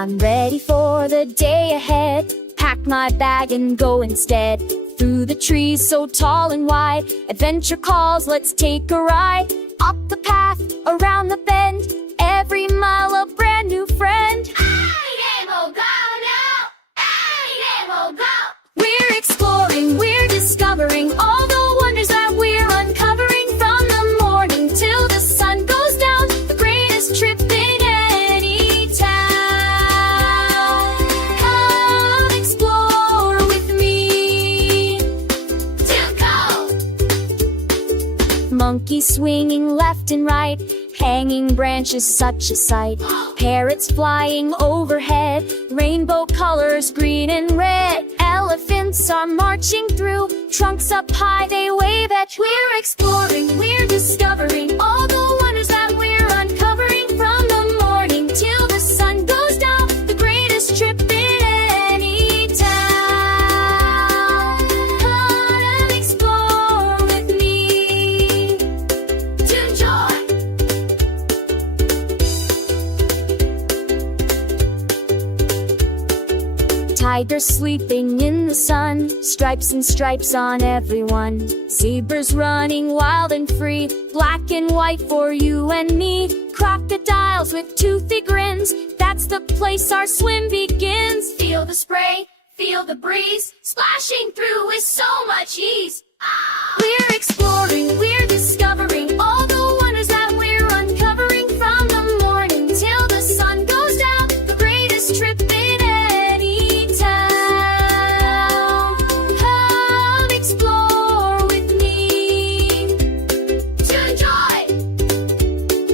I'm ready for the day ahead. Pack my bag and go instead. Through the trees so tall and wide, adventure calls, let's take a ride. Up the path, around the bend, every mile a brand new friend. We're exploring, we're discovering all the wonders that we're uncovering. From the morning till the sun goes down, the greatest trip in any town. Come explore with me. To go! Monkeys swinging left and right, hanging branches, such a sight. Parrots flying overhead, rainbow colors, green and red. Elephants are marching through, trunks up high, they wave at you. We're exploring, we're discovering all the wonders that we're uncovering. From the morning till the sun goes down, the greatest trip in any town. Come and explore with me. ToonJoy! Tigers sleeping in the sun, stripes and stripes on everyone. Zebras running wild and free, black and white for you and me. Crocodiles with toothy grins, that's the place our swim begins. Feel the spray, feel the breeze, splashing through with so much ease. We're exploring, we're discovering all the wonders that we're uncovering. From the morning till the sun goes down, the greatest trip in any town. Come explore with me. ToonJoy!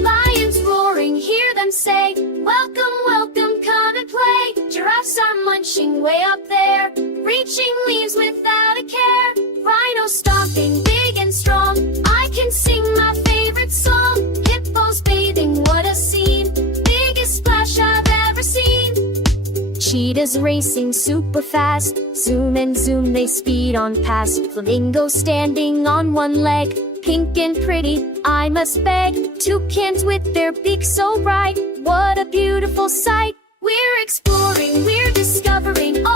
Lions roaring, hear them say, welcome, welcome, come and play. Giraffes are munching way up there, reaching leaves without a care. Rhinos stomping big and strong, I can sing my favorite song. Hippos bathing, what a scene, biggest splash I've ever seen. Cheetahs racing super fast, zoom and zoom they speed on past. Flamingos standing on one leg, pink and pretty, I must beg. Toucans with their beaks so bright, what a beautiful sight. We're exploring, we're discovering all